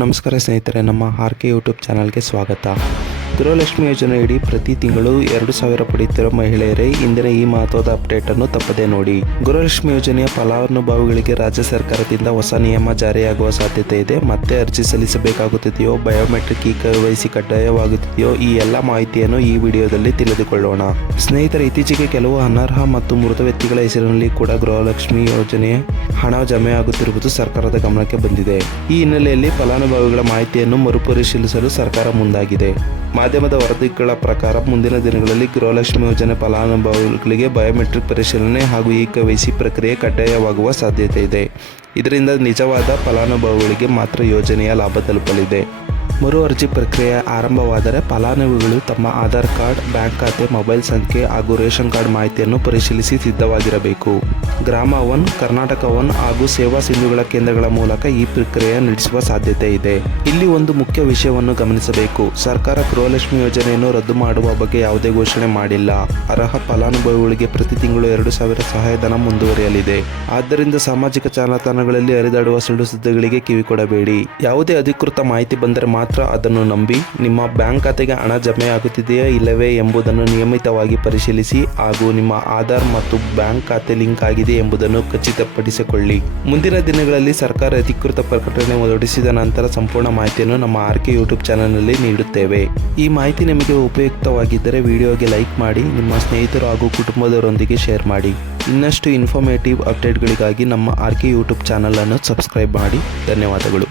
ನಮಸ್ಕಾರ ಸ್ನೇಹಿತರೆ, ನಮ್ಮ ಆರ್.ಕೆ ಯೂಟ್ಯೂಬ್ ಚಾನಲ್ಗೆ ಸ್ವಾಗತ. ಗೃಹಲಕ್ಷ್ಮಿ ಯೋಜನೆಯಡಿ ಪ್ರತಿ ತಿಂಗಳು 2,000 ಪಡೆಯುತ್ತಿರುವ ಮಹಿಳೆಯರೇ, ಇಂದಿನ ಈ ಮಹತ್ವದ ಅಪ್ಡೇಟನ್ನು ತಪ್ಪದೇ ನೋಡಿ. ಗೃಹಲಕ್ಷ್ಮಿ ಯೋಜನೆಯ ಫಲಾನುಭವಿಗಳಿಗೆ ರಾಜ್ಯ ಸರ್ಕಾರದಿಂದ ಹೊಸ ನಿಯಮ ಜಾರಿಯಾಗುವ ಸಾಧ್ಯತೆ ಇದೆ. ಮತ್ತೆ ಅರ್ಜಿ ಸಲ್ಲಿಸಬೇಕಾಗುತ್ತದೆಯೋ, ಬಯೋಮೆಟ್ರಿಕ್ KYC ಕಡ್ಡಾಯವಾಗುತ್ತದೆಯೋ, ಈ ಎಲ್ಲ ಮಾಹಿತಿಯನ್ನು ಈ ವಿಡಿಯೋದಲ್ಲಿ ತಿಳಿದುಕೊಳ್ಳೋಣ. ಸ್ನೇಹಿತರೆ, ಇತ್ತೀಚೆಗೆ ಕೆಲವು ಅನರ್ಹ ಮತ್ತು ಮೃತ ವ್ಯಕ್ತಿಗಳ ಹೆಸರಿನಲ್ಲಿ ಕೂಡ ಗೃಹಲಕ್ಷ್ಮಿ ಯೋಜನೆಯ ಹಣ ಜಮೆಯಾಗುತ್ತಿರುವುದು ಸರ್ಕಾರದ ಗಮನಕ್ಕೆ ಬಂದಿದೆ. ಈ ಹಿನ್ನೆಲೆಯಲ್ಲಿ ಫಲಾನುಭವಿಗಳ ಮಾಹಿತಿಯನ್ನು ಮರುಪರಿಶೀಲಿಸಲು ಸರ್ಕಾರ ಮುಂದಾಗಿದೆ. ಮಾಧ್ಯಮದ ವರದಿಗಳ ಪ್ರಕಾರ ಮುಂದಿನ ದಿನಗಳಲ್ಲಿ ಗೃಹಲಕ್ಷ್ಮಿ ಯೋಜನೆ ಫಲಾನುಭವಿಗಳಿಗೆ ಬಯೋಮೆಟ್ರಿಕ್ ಪರಿಶೀಲನೆ ಹಾಗೂ KYC ಪ್ರಕ್ರಿಯೆ ಕಡ್ಡಾಯವಾಗುವ ಸಾಧ್ಯತೆ ಇದೆ. ಇದರಿಂದ ನಿಜವಾದ ಫಲಾನುಭವಿಗಳಿಗೆ ಮಾತ್ರ ಯೋಜನೆಯ ಲಾಭ ತಲುಪಲಿದೆ. ಮರು ಅರ್ಜಿ ಪ್ರಕ್ರಿಯೆ ಆರಂಭವಾದರೆ ಫಲಾನುಭವಿಗಳು ತಮ್ಮ ಆಧಾರ್ ಕಾರ್ಡ್, ಬ್ಯಾಂಕ್ ಖಾತೆ, ಮೊಬೈಲ್ ಸಂಖ್ಯೆ ಹಾಗೂ ರೇಷನ್ ಕಾರ್ಡ್ ಮಾಹಿತಿಯನ್ನು ಪರಿಶೀಲಿಸಿ ಸಿದ್ಧವಾಗಿರಬೇಕು. ಗ್ರಾಮ 1, ಕರ್ನಾಟಕ 1 ಹಾಗೂ ಸೇವಾ ಸಿಂಧುಗಳ ಕೇಂದ್ರಗಳ ಮೂಲಕ ಈ ಪ್ರಕ್ರಿಯೆ ನಡೆಸುವ ಸಾಧ್ಯತೆ ಇದೆ. ಇಲ್ಲಿ ಒಂದು ಮುಖ್ಯ ವಿಷಯವನ್ನು ಗಮನಿಸಬೇಕು. ಸರ್ಕಾರ ಗೃಹಲಕ್ಷ್ಮಿ ಯೋಜನೆಯನ್ನು ರದ್ದು ಮಾಡುವ ಬಗ್ಗೆ ಯಾವುದೇ ಘೋಷಣೆ ಮಾಡಿಲ್ಲ. ಅರ್ಹ ಫಲಾನುಭವಿಗಳಿಗೆ ಪ್ರತಿ ತಿಂಗಳು 2,000 ಸಹಾಯಧನ ಮುಂದುವರಿಯಲಿದೆ. ಆದ್ದರಿಂದ ಸಾಮಾಜಿಕ ಜಾಲತಾಣಗಳಲ್ಲಿ ಹರಿದಾಡುವ ಸುಳ್ಳು ಸುದ್ದಿಗಳಿಗೆ ಕಿವಿಕೊಡಬೇಡಿ. ಯಾವುದೇ ಅಧಿಕೃತ ಮಾಹಿತಿ ಬಂದರೆ ಮಾತ್ರ ಅದನ್ನು ನಂಬಿ. ನಿಮ್ಮ ಬ್ಯಾಂಕ್ ಖಾತೆಗೆ ಹಣ ಜಮೆಯಾಗುತ್ತಿದೆಯೇ ಇಲ್ಲವೇ ಎಂಬುದನ್ನು ನಿಯಮಿತವಾಗಿ ಪರಿಶೀಲಿಸಿ ಹಾಗೂ ನಿಮ್ಮ ಆಧಾರ್ ಮತ್ತು ಬ್ಯಾಂಕ್ ಖಾತೆ ಲಿಂಕ್ ಆಗಿದೆ ಎಂಬುದನ್ನು ಖಚಿತಪಡಿಸಿಕೊಳ್ಳಿ. ಮುಂದಿನ ದಿನಗಳಲ್ಲಿ ಸರ್ಕಾರ ಅಧಿಕೃತ ಪ್ರಕಟಣೆ ಹೊರಡಿಸಿದ ನಂತರ ಸಂಪೂರ್ಣ ಮಾಹಿತಿಯನ್ನು ನಮ್ಮ ಆರ್.ಕೆ ಯೂಟ್ಯೂಬ್ ಚಾನಲ್ನಲ್ಲಿ ನೀಡುತ್ತೇವೆ. ಈ ಮಾಹಿತಿ ನಿಮಗೆ ಉಪಯುಕ್ತವಾಗಿದ್ದರೆ ವಿಡಿಯೋಗೆ ಲೈಕ್ ಮಾಡಿ, ನಿಮ್ಮ ಸ್ನೇಹಿತರು ಹಾಗೂ ಕುಟುಂಬದವರೊಂದಿಗೆ ಶೇರ್ ಮಾಡಿ. ಇನ್ನಷ್ಟು ಇನ್ಫಾರ್ಮೇಟಿವ್ ಅಪ್ಡೇಟ್ಗಳಿಗಾಗಿ ನಮ್ಮ ಆರ್.ಕೆ ಯೂಟ್ಯೂಬ್ ಚಾನಲನ್ನು ಸಬ್ಸ್ಕ್ರೈಬ್ ಮಾಡಿ. ಧನ್ಯವಾದಗಳು.